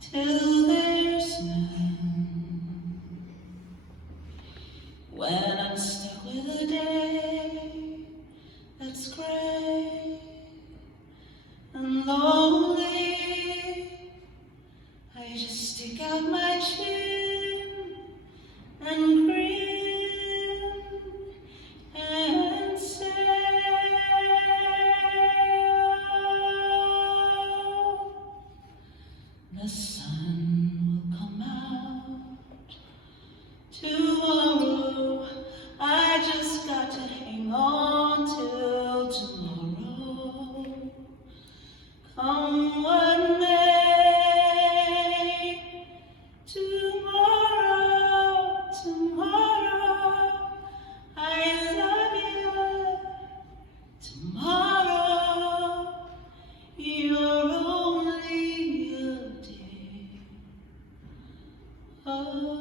till there's none. When I'm stuck with a day that's gray and lonely, I just stick out my chin and grin and say, oh, the sun will come out tomorrow. I just got to hang on till tomorrow. Come what may, tomorrow, tomorrow, I love you. Tomorrow, you're only a day away.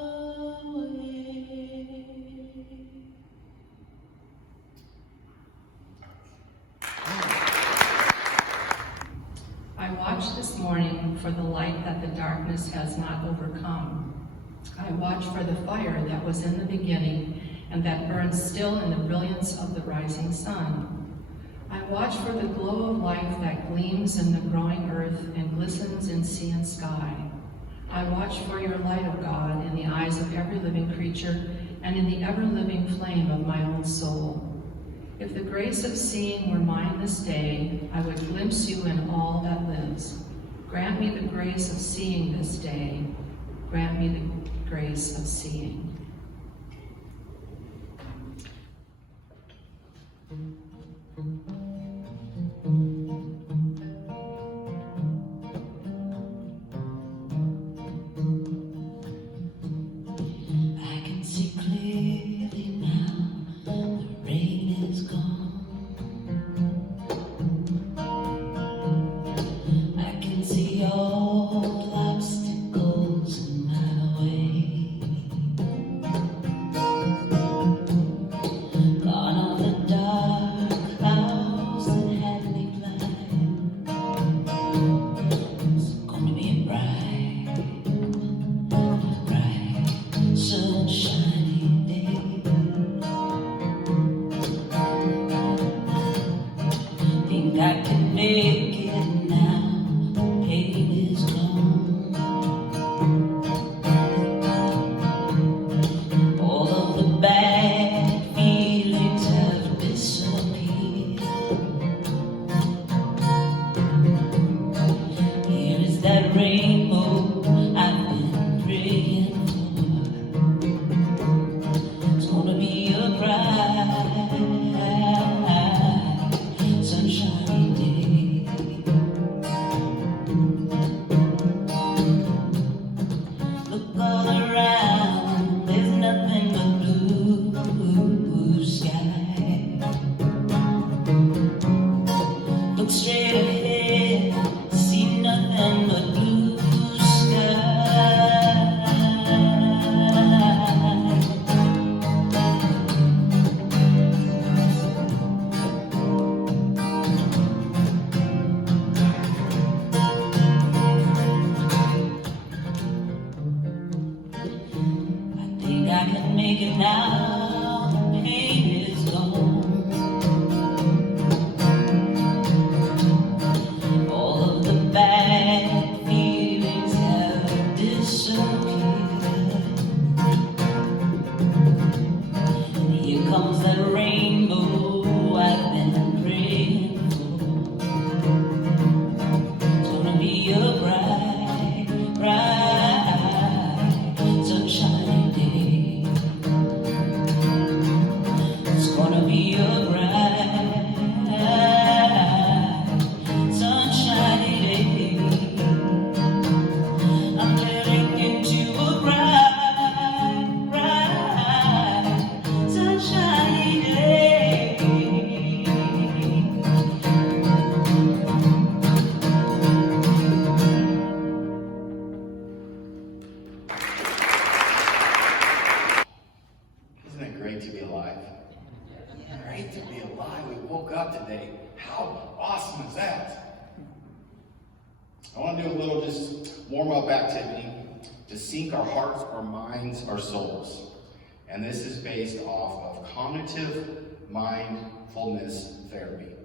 I watch this morning for the light that the darkness has not overcome. I watch for the fire that was in the beginning and that burns still in the brilliance of the rising sun. I watch for the glow of life that gleams in the growing earth and glistens in sea and sky. I watch for your light, O God, in the eyes of every living creature and in the ever-living flame of my own soul. If the grace of seeing were mine this day, I would glimpse you in all that lives. Grant me the grace of seeing this day. Grant me the grace of seeing. I can see clearly now, the rain is gone. I can see all the obstacles in my way. Gone are the dark clouds that had me blind. It's gonna be a bright, sunshiny day. Think I can make it now, the pain is gone. All of the bad feelings have disappeared. Here is that rainbow I've been praying for. It's gonna be a bright, sunshiny day. Look all around, there's nothing but blue sky. Look straight ahead, see nothing but blue sky. I think I can make it now, the pain is gone. All of the bad feelings have disappeared. And here comes that rainbow I've been praying for. It's gonna be a bright, sunshiny day. It's gonna be a bright, sunshiny day. I'm getting into a bright, sunshiny day. Isn't it great to be alive? Great to be alive. We woke up today. How awesome is that? I want to do a little just warm-up activity to sync our hearts, our minds, our souls. And this is based off of cognitive mindfulness therapy.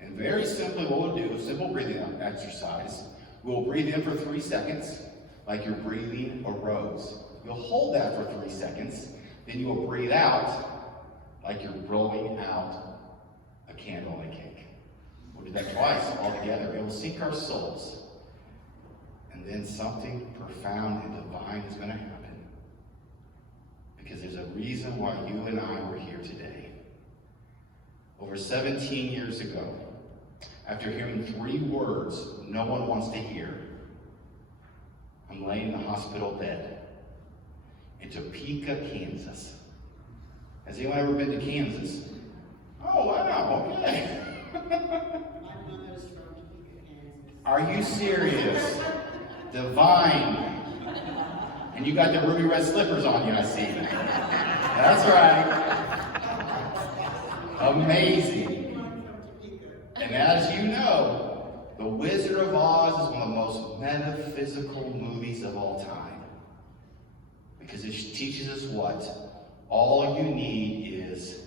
And very simply what we'll do, simple breathing exercise, we'll breathe in for 3 seconds, like you're breathing a rose. You'll hold that for 3 seconds, then you will breathe out like you're blowing out a candle on a cake. We'll do that twice all together. It will sync our souls. And then something profound and divine is going to happen. Because there's a reason why you and I were here today. Over 17 years ago, after hearing 3 words no one wants to hear, I'm laying in the hospital bed in Topeka, Kansas. Has anyone ever been to Kansas? Oh, wow, okay. Are you serious? Divine. And you got the ruby red slippers on you, I see. That's right. Amazing. And as you know, The Wizard of Oz is one of the most metaphysical movies of all time. Because it teaches us what? All you need is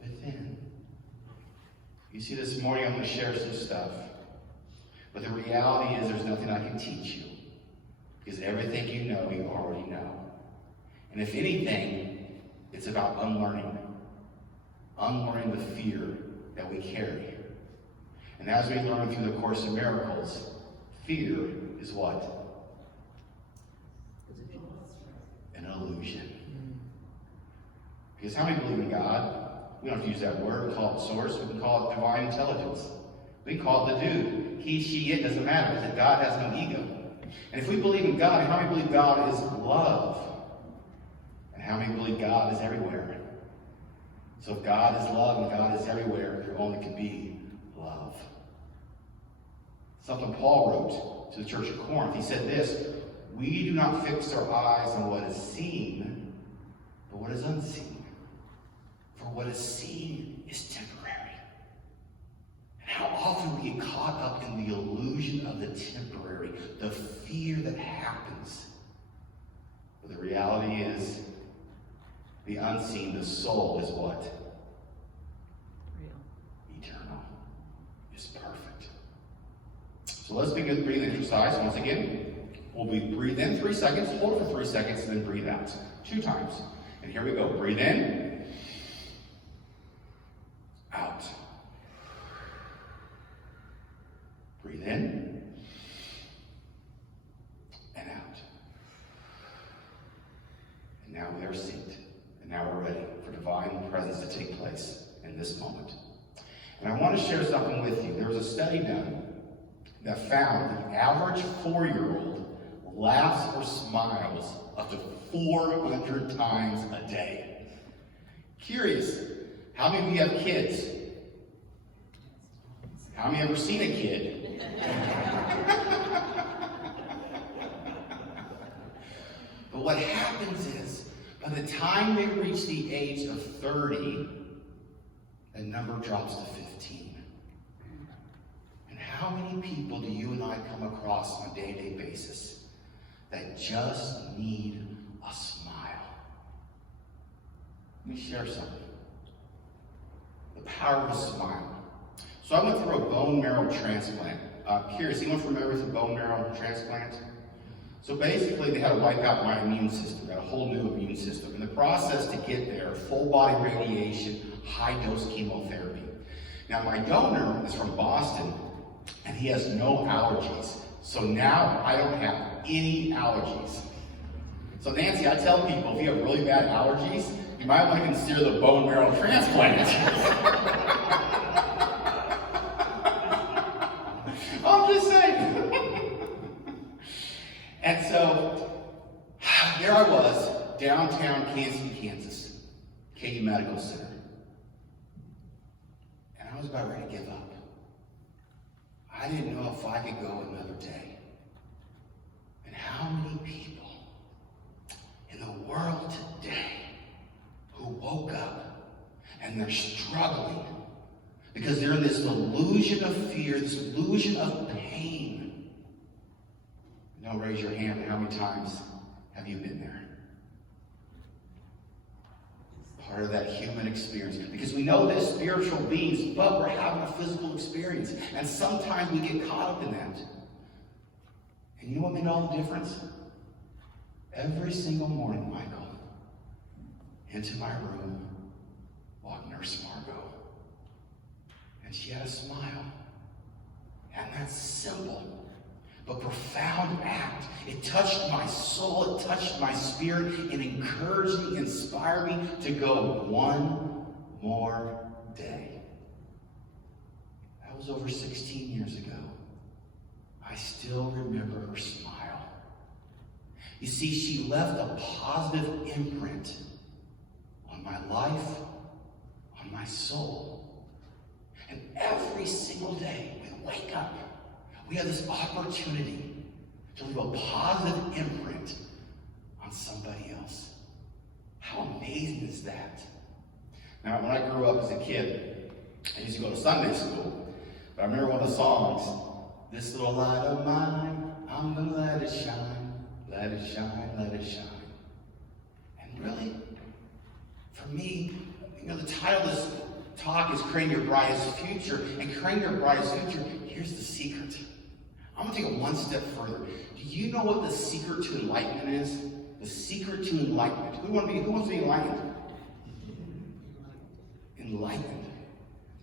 within. You see, this morning I'm going to share some stuff. But the reality is there's nothing I can teach you. Because everything you know, you already know. And if anything, it's about unlearning. Unlearning the fear that we carry. And as we learn through the Course in Miracles, fear is what? An illusion. Because how many believe in God? We don't have to use that word. We call it source. We can call it divine intelligence. We can call it the dude. He, she, it doesn't matter because God has no ego. And if we believe in God, how many believe God is love? And how many believe God is everywhere? So if God is love and God is everywhere, there only can be love. Something Paul wrote to the church of Corinth. He said this, we do not fix our eyes on what is seen, but what is unseen. For what is seen is temporary. And how often we get caught up in the illusion of the temporary, the fear that happens. But the reality is, the unseen, the soul is what? Real. Eternal. It's perfect. So let's begin the breathing exercise once again. We'll breathe in 3 seconds, hold it for 3 seconds, and then breathe out 2 times. And here we go. Breathe in. Out. Breathe in. And out. And now we are synced. And now we're ready for divine presence to take place in this moment. And I want to share something with you. There was a study done that found the average 4-year-old laughs or smiles up to 400 times a day. Curious, how many of you have kids? How many ever seen a kid? But what happens is, by the time they reach the age of 30, the number drops to 15. And how many people do you and I come across on a day-to-day basis that just need a smile? Let me share something. The power of a smile. So I went through a bone marrow transplant. Curious, anyone familiar with a bone marrow transplant? So basically, they had to wipe out my immune system, got a whole new immune system. In the process to get there, full body radiation, high dose chemotherapy. Now my donor is from Boston, and he has no allergies. So now I don't have any allergies. So Nancy, I tell people, if you have really bad allergies, you might want to consider the bone marrow transplant. I'm just saying. And so, there I was, downtown Kansas, KU Medical Center. And I was about ready to give up. I didn't know if I could go another day. And how many people in the world today who woke up and they're struggling because they're in this illusion of fear, this illusion of pain. Now raise your hand, and how many times have you been there? Part of that human experience. Because we know that spiritual beings, but we're having a physical experience. And sometimes we get caught up in that. And you know what made all the difference? Every single morning, Michael, into my room walked Nurse Margot. And she had a smile. And that simple but profound act, it touched my soul, it touched my spirit, it encouraged me, inspired me to go one more day. That was over 16 years ago. I still remember her smile. You see, she left a positive imprint on my life, on my soul. And every single day we wake up, we have this opportunity to leave a positive imprint on somebody else. How amazing is that? Now, when I grew up as a kid, I used to go to Sunday school. But I remember one of the songs, "This little light of mine, I'm gonna let it shine, let it shine, let it shine." And really, for me, the title of this talk is Creating Your Brightest Future. And creating your brightest future, here's the secret. I'm going to take it one step further. Do you know what the secret to enlightenment is? The secret to enlightenment. Who wants to be enlightened? Enlightened.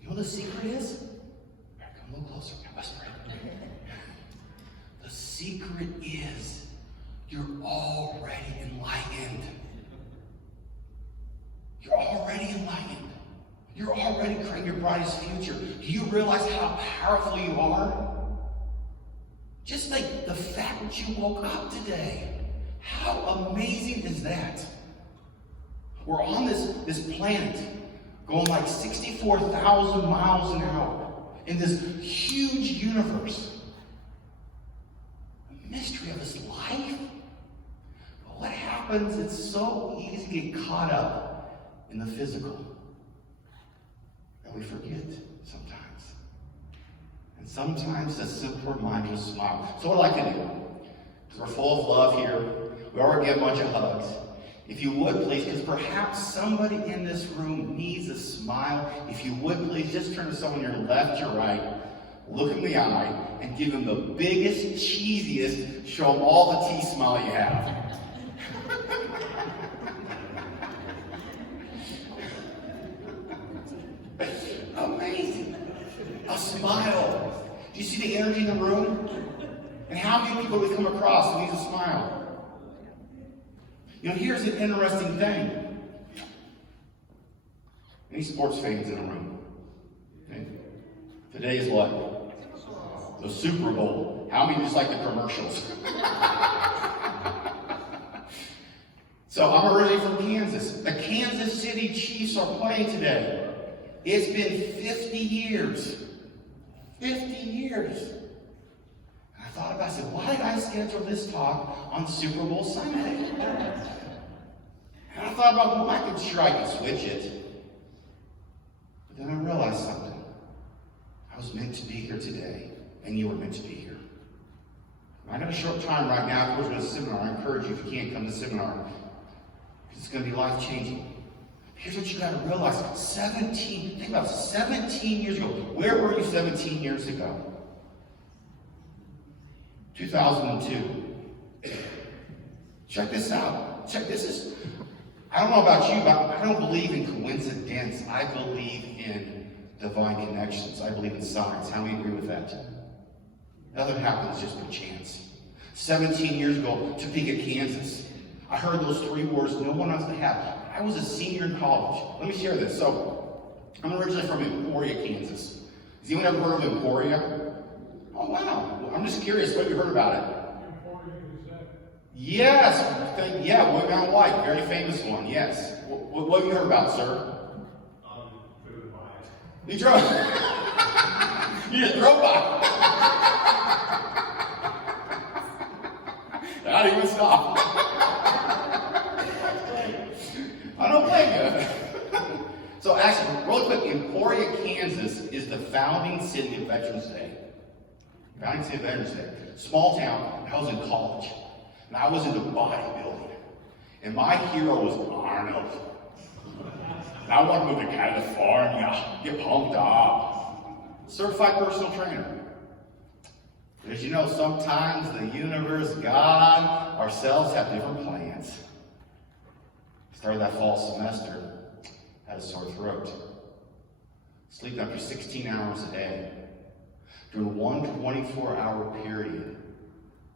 You know what the secret is? All right, come a little closer. I whisper it. The secret is you're already enlightened. You're already enlightened. You're already creating your brightest future. Do you realize how powerful you are? Just like the fact that you woke up today. How amazing is that? We're on this planet going like 64,000 miles an hour in this huge universe. The mystery of this life. But what happens, it's so easy to get caught up in the physical that we forget sometimes. And sometimes a simple reminder to smile. So what I'd like to do, because we're full of love here, we already get a bunch of hugs. If you would please, because perhaps somebody in this room needs a smile. If you would please, just turn to someone your left, your right, look in the eye, and give them the biggest, cheesiest, show them all the teeth smile you have. Amazing. A smile. Do you see the energy in the room? And how many people we come across who needs a smile? You know, here's an interesting thing. Any sports fans in the room? Okay. Today is what? The Super Bowl. How many just like the commercials? So I'm originally from Kansas. The Kansas City Chiefs are playing today. It's been 50 years. 50 years. And I thought about it, I said, why did I schedule this talk on Super Bowl Sunday? And I thought about, well, I could switch it. But then I realized something. I was meant to be here today, and you were meant to be here. I got a short time right now. If we're going to seminar, I encourage you, if you can't come to seminar, because it's going to be life-changing. Here's what you got to realize. Think about 17 years ago. Where were you 17 years ago? 2002. Check this out. I don't know about you, but I don't believe in coincidence. I believe in divine connections. I believe in signs. How many agree with that? Nothing happens just by chance. 17 years ago, Topeka, Kansas. I heard those three words no one else had had. I was a senior in college. Let me share this. So, I'm originally from Emporia, Kansas. Has anyone ever heard of Emporia? Oh, wow. I'm just curious what you heard about it. Yes. Yeah, Wood Mountain White. Very famous one. Yes. What have you heard about, sir? Driven by it. You drove? You just drove by. I didn't even stop. I don't blame you. So actually, really quick, Emporia, Kansas is the founding city of Veterans Day. Founding City Veterans Day. Small town, and I was in college. And I was into bodybuilding. And my hero was Arnold. And I wanted to move to California, get pumped up. Certified personal trainer. But as you know, sometimes the universe, God, ourselves have different plans. Started that fall semester, had a sore throat. Sleeping up to 16 hours a day. During one 24-hour period,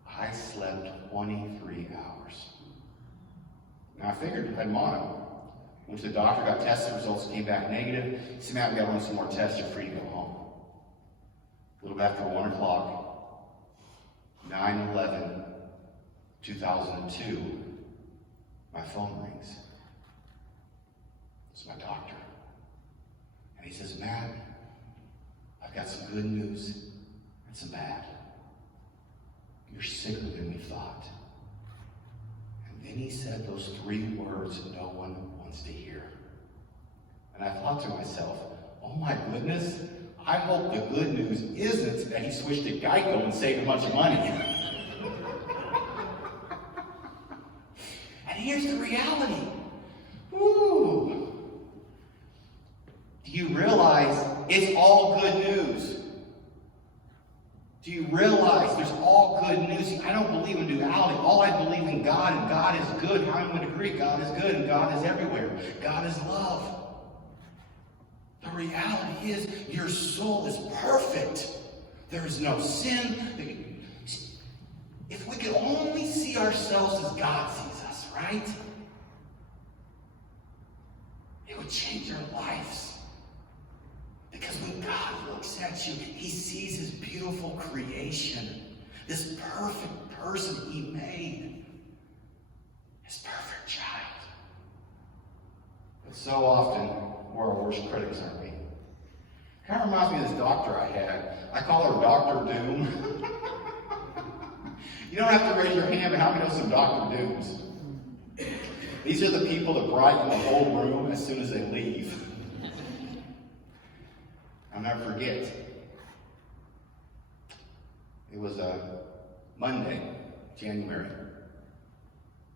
I slept 23 hours. Now I figured I had mono. Went to the doctor, got tested, results came back negative. He said, Matt, we gotta run some more tests, you're free to go home. A little bit after 1 o'clock, 9/11/2002, my phone rings. It's my doctor. And he says, Matt, I've got some good news and some bad. You're sicker than we thought. And then he said those 3 words no one wants to hear. And I thought to myself, oh my goodness, I hope the good news isn't that he switched to Geico and saved a bunch of money. And here's the reality. Woo! Do you realize it's all good news? Do you realize there's all good news? See, I don't believe in duality. All I believe in God, and God is good. How am I going to agree? God is good, and God is everywhere. God is love. The reality is your soul is perfect. There is no sin. If we could only see ourselves as God sees us, right? It would change our lives. Because when God looks at you, he sees his beautiful creation. This perfect person he made. His perfect child. But so often, we're our worst critics, aren't we? Kind of reminds me of this doctor I had. I call her Dr. Doom. You don't have to raise your hand, but how many know some Dr. Dooms? These are the people that brighten the whole room as soon as they leave. I'll never forget. It was a Monday, January.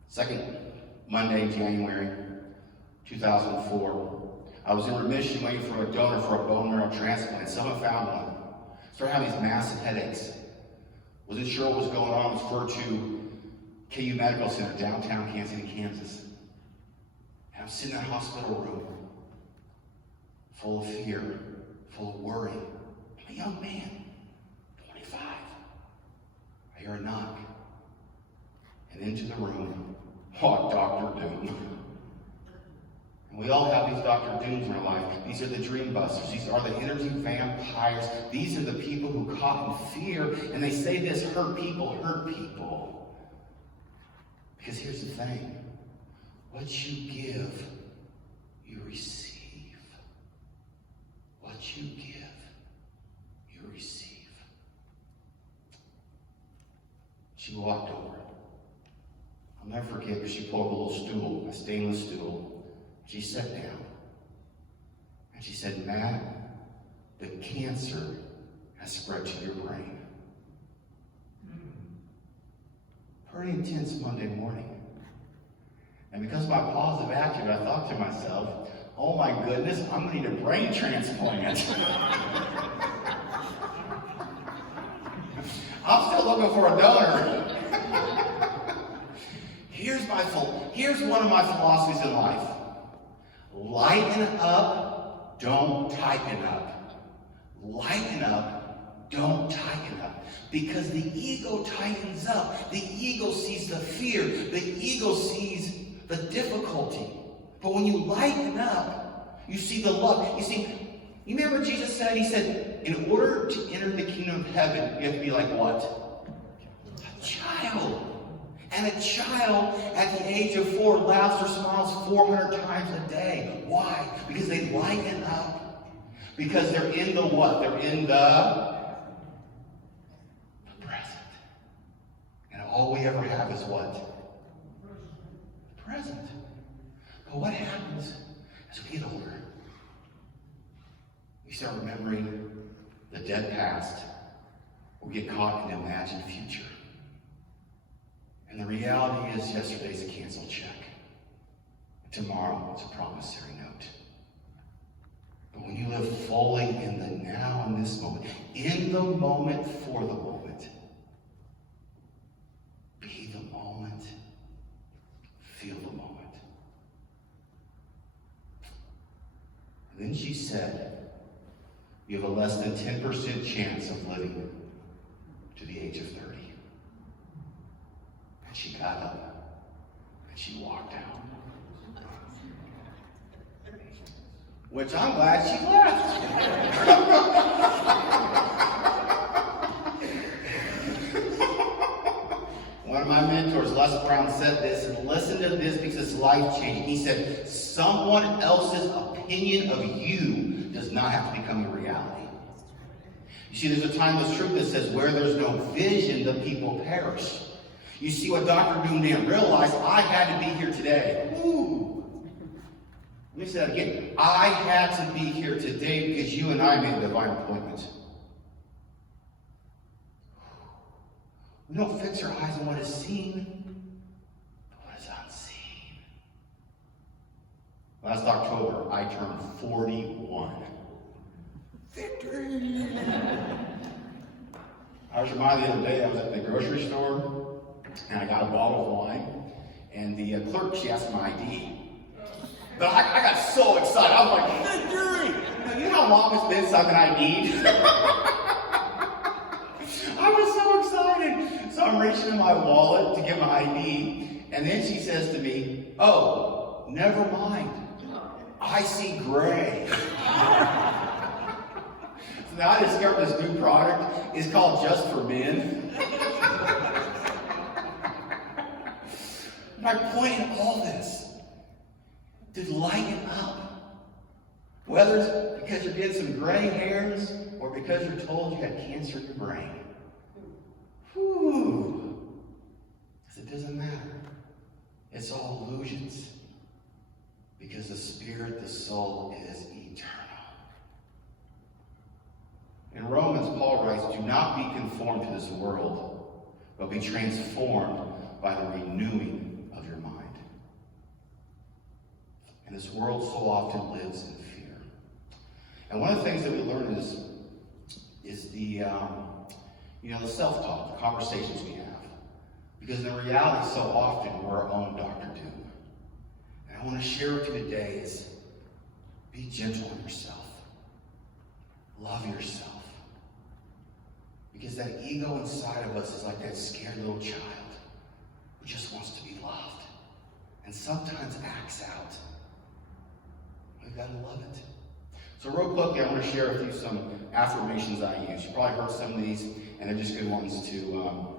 Second Monday, January 2004. I was in remission waiting for a donor for a bone marrow transplant. Someone found one. Started having these massive headaches. Wasn't sure what was going on. Was referred to KU Medical Center, downtown Kansas City, Kansas. And I'm sitting in that hospital room, full of fear, full of worry. I'm a young man, 25. I hear a knock. And into the room walked Dr. Doom. And we all have these Dr. Dooms in our life. These are the dream busters. These are the energy vampires. These are the people who caught in fear. And they say this, hurt people hurt people. Because here's the thing. What you give, you receive. What you give, you receive. She walked over. I'll never forget because she pulled up a little stool, a stainless stool. She sat down. And she said, Matt, the cancer has spread to your brain. Pretty intense Monday morning. And because of my positive attitude, I thought to myself, oh my goodness, I'm going to need a brain transplant. I'm still looking for a donor. Here's one of my philosophies in life. Lighten up, don't tighten up. Lighten up, don't tighten up. Because the ego tightens up. The ego sees the fear. The ego sees the difficulty. But when you lighten up, you see the love. You see, you remember Jesus said, he said, in order to enter the kingdom of heaven, you have to be like what? A child. And a child at the age of 4 laughs or smiles 400 times a day. Why? Because they lighten up. Because they're in the what? They're in the present. And all we ever have is what? The present. But what happens as we get older? We start remembering the dead past or get caught in an imagined future. And the reality is yesterday's a canceled check. Tomorrow it's a promissory note. But when you live fully in the now and this moment, in the moment for the moment, be the moment, feel the moment. And then she said, you have a less than 10% chance of living to the age of 30. And she got up and she walked out. Which I'm glad she left. One of my mentors, Les Brown, said this, and listen to this because it's life-changing. He said, someone else's opinion of you does not have to become your reality. You see, there's a timeless truth that says, where there's no vision, the people perish. You see what Dr. Doom didn't realize? I had to be here today. Ooh. Let me say that again. I had to be here today because you and I made a divine appointment. We don't fix our eyes on what is seen, but what is unseen. Last October, I turned 41. Victory! I was reminded the other day, I was at the grocery store, and I got a bottle of wine, and the clerk, she asked my ID. But I got so excited. I was like, victory! You know how long it's been since I've been ID'd? I was so excited. So I'm reaching in my wallet to get my ID. And then she says to me, oh, never mind. I see gray. So now I discovered this new product. It's called Just for Men. My point in all this, to lighten up. Whether it's because you're getting some gray hairs or because you're told you got cancer in your brain. Whew. Because it doesn't matter. It's all illusions. Because the spirit, the soul is eternal. In Romans, Paul writes, do not be conformed to this world, but be transformed by the renewing of your mind. And this world so often lives in fear. And one of the things that we learn is the self-talk, the conversations we have. Because in reality, so often, we're our own Dr. Doom. And I want to share with you today is be gentle on yourself. Love yourself. Because that ego inside of us is like that scared little child who just wants to be loved. And sometimes acts out. We've got to love it. So real quickly, I want to share with you some affirmations I use. You probably heard some of these, and they're just good ones to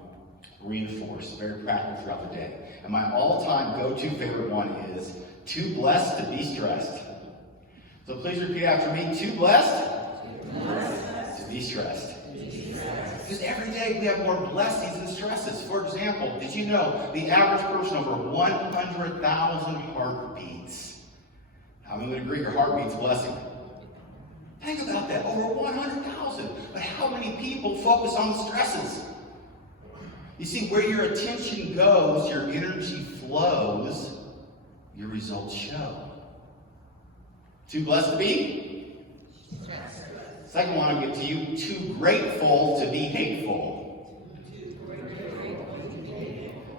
reinforce, very practical throughout the day. And my all-time go-to favorite one is, too blessed to be stressed. So please repeat after me, too blessed to be stressed. Because every day we have more blessings than stresses. For example, did you know the average person over 100,000 heartbeats? How many would agree your heartbeat's a blessing? Think about that, over 100,000. But how many people focus on the stresses? You see, where your attention goes, your energy flows, your results show. Too blessed to be? Second one I'll give to you, too grateful to be hateful.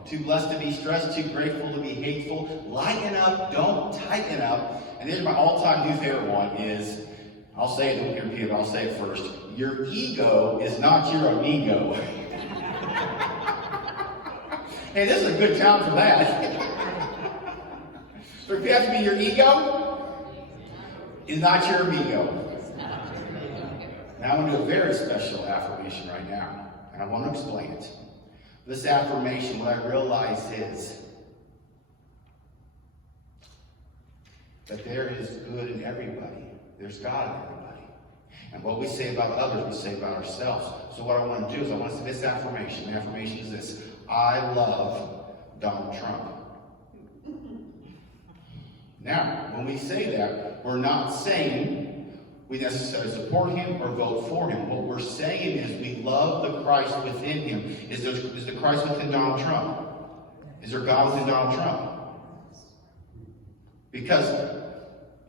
Too blessed to be stressed, too grateful to be hateful. Lighten up, don't tighten up. And here's my all-time new favorite one is, I'll say it, don't repeat it, I'll say it first. Your ego is not your amigo. Hey, this is a good town for that. So repeat after me, your ego is not your amigo. Now I'm going to do a very special affirmation right now, and I want to explain it. This affirmation, what I realize is that there is good in everybody. There's God in everybody. And what we say about others, we say about ourselves. So what I want to do is I want to say this affirmation. The affirmation is this: I love Donald Trump. Now, when we say that, we're not saying we necessarily support him or vote for him. What we're saying is we he love the Christ within him? Is the Christ within Donald Trump? Is there God within Donald Trump? Because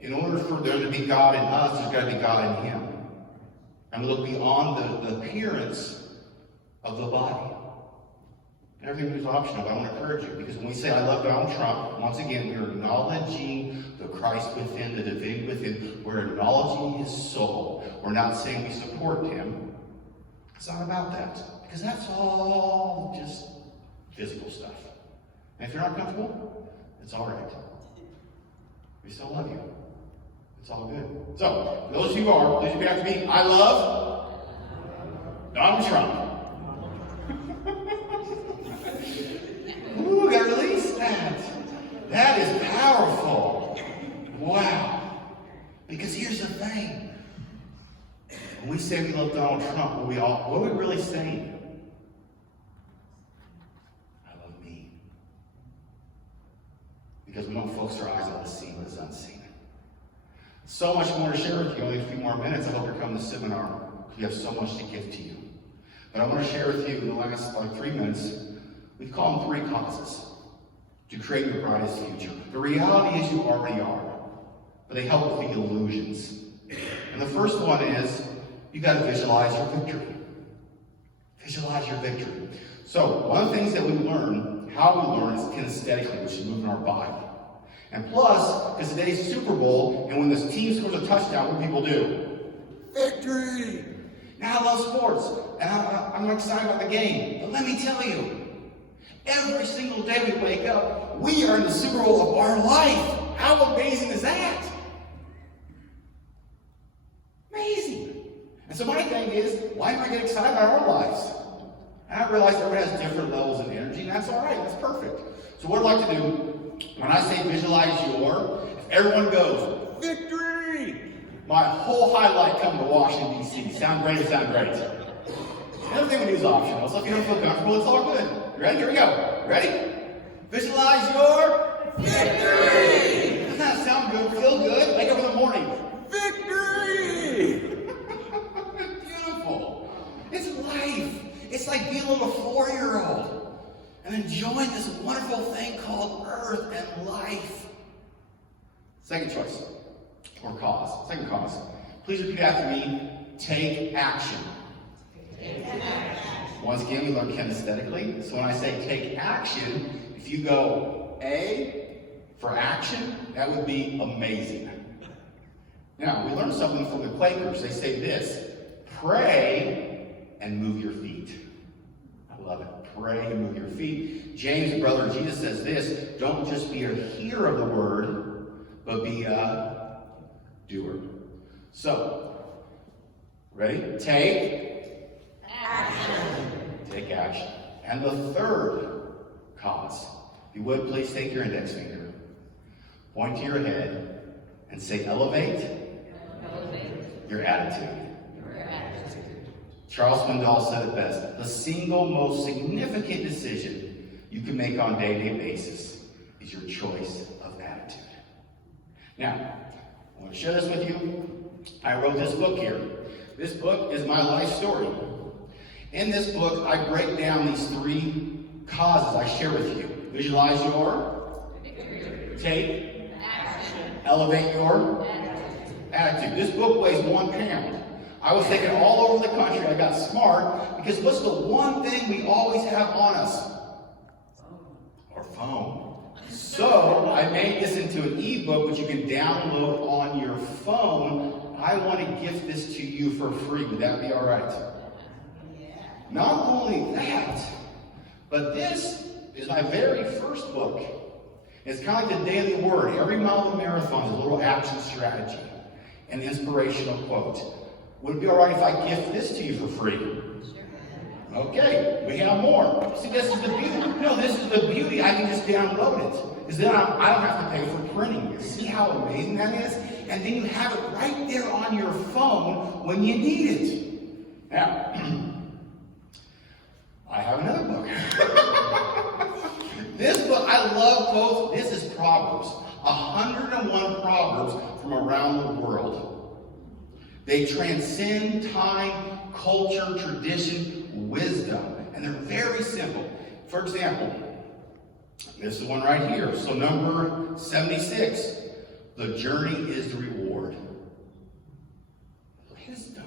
in order for there to be God in us, there's got to be God in him. And we look beyond the appearance of the body. And everything is optional, but I want to encourage you, because when we say I love Donald Trump, once again, we are acknowledging the Christ within, the divinity within. We're acknowledging his soul. We're not saying we support him. It's not about that, because that's all just physical stuff. And if you're not comfortable, it's all right. We still love you. It's all good. So, for those of you who are, please repeat after me. I love Donald Trump. Ooh, we gotta release that. That is powerful. Wow. Because here's the thing. When we say we love Donald Trump, what are we really saying? I love me. Because we want folks our eyes on the seen what is unseen. So much more to share with you. Only a few more minutes. I hope you're coming to the seminar. We have so much to give to you. But I want to share with you in the last 3 minutes, we call them 3 causes to create your brightest future. The reality is you already are, but they help with the illusions. And the first one is you got to visualize your victory. Visualize your victory. So one of the things that we learn, how we learn, is kinesthetically, which is moving our body. And plus, because today's Super Bowl, and when this team scores a touchdown, what do people do? Victory! Now I love sports, and I'm excited about the game. But let me tell you, every single day we wake up, we are in the Super Bowl of our life. How amazing is that? Amazing. And so my thing is, why don't I get excited about our lives? And I realize everyone has different levels of energy, and that's all right. That's perfect. So what I'd like to do, when I say visualize your, if everyone goes, victory! My whole highlight come to Washington, D.C. Sound great or sound great? Everything we do is optional, so if you don't feel comfortable, it's all good. You ready? Here we go. Ready? Visualize your victory! Doesn't that sound good? Feel good? Wake up in the morning. Victory! Beautiful. It's life. It's like being a little 4-year-old and enjoying this wonderful thing called Earth and life. Second choice, or cause. Second cause. Please repeat after me. Take action. Take action. Once again, we learn kinesthetically. So when I say take action, if you go A for action, that would be amazing. Now, we learned something from the Quakers. They say this: pray and move your feet. I love it. Pray and move your feet. James, the brother of Jesus, says this: don't just be a hearer of the word, but be a doer. So, ready? Take action. Take action. And the third cause, if you would, please take your index finger, point to your head, and say, elevate your attitude. Charles Swindoll said it best: the single most significant decision you can make on a day-to-day basis is your choice of attitude. Now, I want to share this with you. I wrote this book here. This book is my life story. In this book, I break down these 3 causes I share with you. Visualize your take action. Elevate your attitude. This book weighs 1 pound. I was taken all over the country. I got smart because what's the one thing we always have on us? Our phone. So I made this into an ebook which you can download on your phone. I want to gift this to you for free. Would that be all right? Not only that, but this is my very first book. It's kind of like the Daily Word. Every mile of the marathon is a little action strategy, an inspirational quote. Would it be all right if I gift this to you for free? Sure. Okay, we have more. See, this is the beauty. No, this is the beauty. I can just download it. Because then I don't have to pay for printing it. See how amazing that is? And then you have it right there on your phone when you need it. Now, I have another book. This book, I love quotes. This is Proverbs. 101 Proverbs from around the world. They transcend time, culture, tradition, wisdom. And they're very simple. For example, this is one right here. So number 76, the journey is the reward. Wisdom.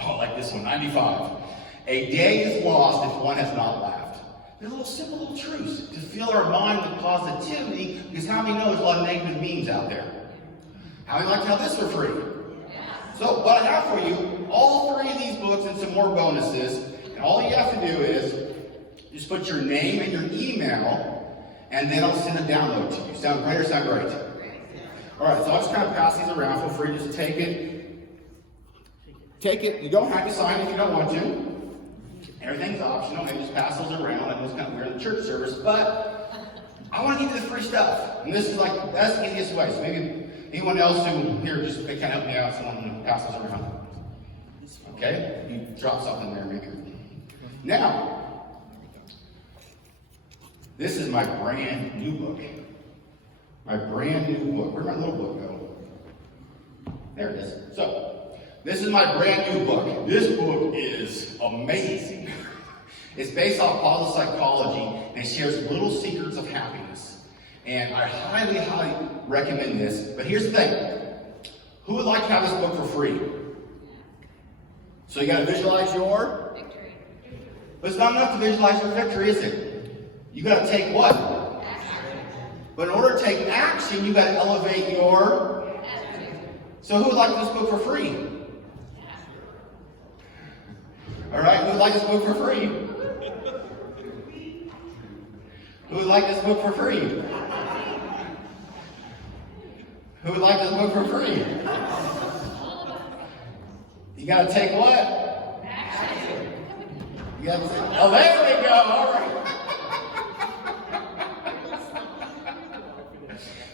Oh, like this one, 95. A day is lost if one has not laughed. They're little simple little truths to fill our mind with positivity, because how many know there's a lot of negative memes out there? How many like to have this for free? So what I have for you, all 3 of these books and some more bonuses, and all you have to do is just put your name and your email, and then I'll send a download to you. Sound great or sound great? All right, so I'll just kind of pass these around. Feel free to just take it. Take it. You don't have to sign if you don't want to. Everything's optional. Maybe just pass those around. I know it's kind of weird in the church service, but I want to give you the free stuff. And this is like, that's the easiest way. So maybe anyone else who here just they can't help me out, someone pass those around. Okay? You drop something there, maybe. Now, this is my brand new book. My brand new book. Where'd my little book go? There it is. So, this is my brand new book. This book is amazing. It's based off positive psychology, and it shares little secrets of happiness. And I highly, highly recommend this. But here's the thing. Who would like to have this book for free? So you got to visualize your victory. But it's not enough to visualize your victory, is it? You got to take what? Action. But in order to take action, you got to elevate your attitude. So who would like this book for free? All right, who would like this book for free? Who would like this book for free? Who would like this book for free? You got to take what? Action. You got to take, oh, there we go. All right.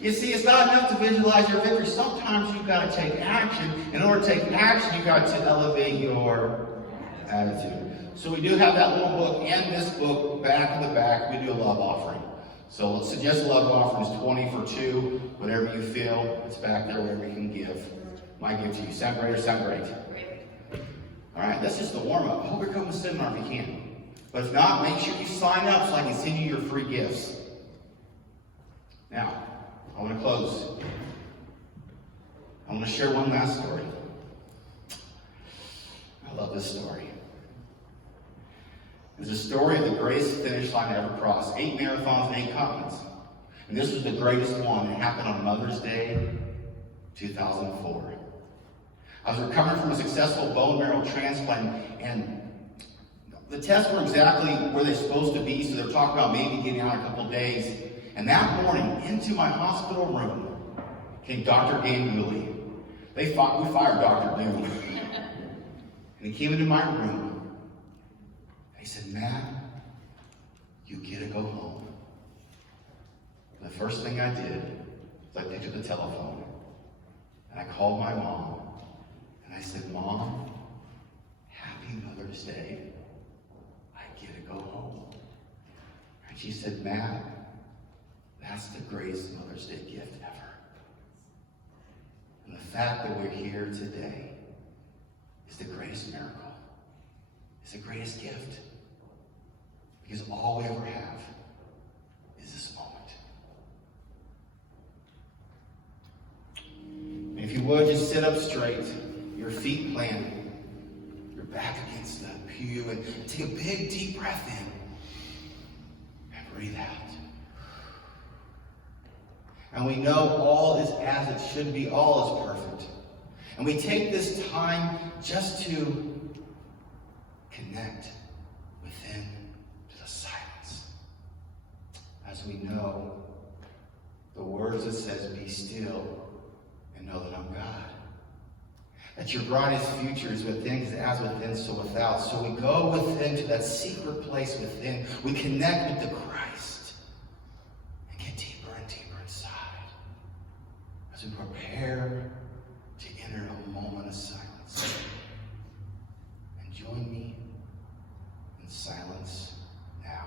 You see, it's not enough to visualize your victory. Sometimes you've got to take action. In order to take action, you've got to elevate your attitude. So we do have that little book and this book back in the back. We do a love offering. So let's suggest a love offering is 20 for 2. Whatever you feel, it's back there, whatever you can give. My gift to you. Sound great or sound great? All right, that's just the warm-up. I hope you're coming to the seminar if you can. But if not, make sure you sign up so I can send you your free gifts. Now, I want to close. I want to share one last story. I love this story. It's a story of the greatest finish line I ever crossed. 8 marathons and 8 continents. And this was the greatest one. It happened on Mother's Day, 2004. I was recovering from a successful bone marrow transplant, and the tests were exactly where they're supposed to be, so they're talking about maybe getting out in a couple of days. And that morning, into my hospital room, came Dr. Ganguly. We fired Dr. Doom. And he came into my room. And he said, Matt, you get to go home. And the first thing I did was I picked up the telephone. And I called my mom. And I said, Mom, happy Mother's Day. I get to go home. And she said, Matt, that's the greatest Mother's Day gift ever. And the fact that we're here today is the greatest miracle. It's the greatest gift. Because all we ever have is this moment. And if you would, just sit up straight, your feet planted, your back against the pew, and take a big, deep breath in and breathe out. And we know all is as it should be, all is perfect. And we take this time just to connect within to the silence. As we know the words that says, be still and know that I'm God. That your brightest future is within, because as within, so without. So we go within to that secret place within. We connect with the Christ and get deeper and deeper inside. As we prepare to enter a moment of silence. And join me in silence now.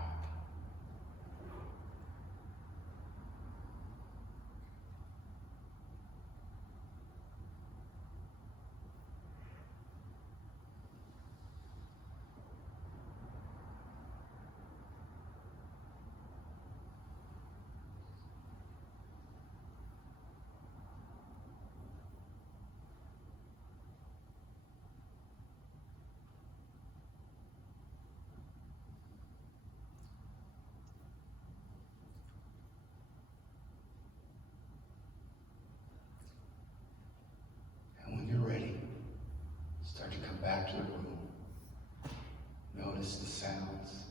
start to come back to the room. Notice the sounds.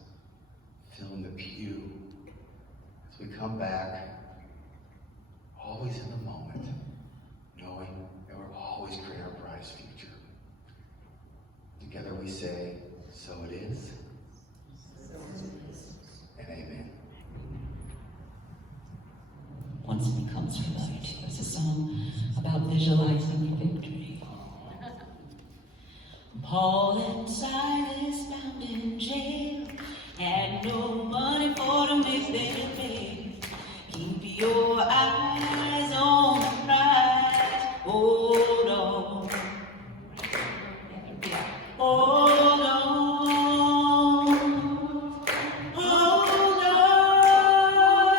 Filling the pew. As we come back, always in the moment, knowing that we're always creating our brightest future. Together we say, so it is. And amen. Once Becomes Familiar to us, a song about visualizing victory. Paul and Silas bound in jail, had no money for to make their pay. Keep your eyes on the prize. Hold on. Hold on. Hold on.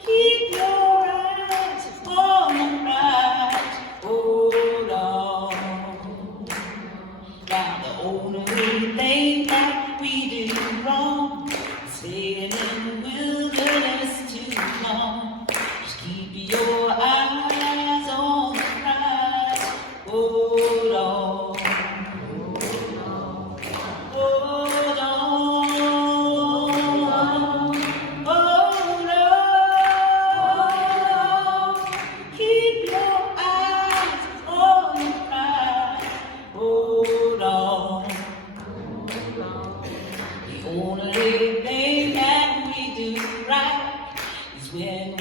Keep your eyes on the prize. Hold on. Now the only thing that we do wrong is staying in the wilderness too long. Just keep your eyes on the prize. Hold on. Hold on. Hold on. Keep your eyes on the prize. Hold on. The only thing that we do right is when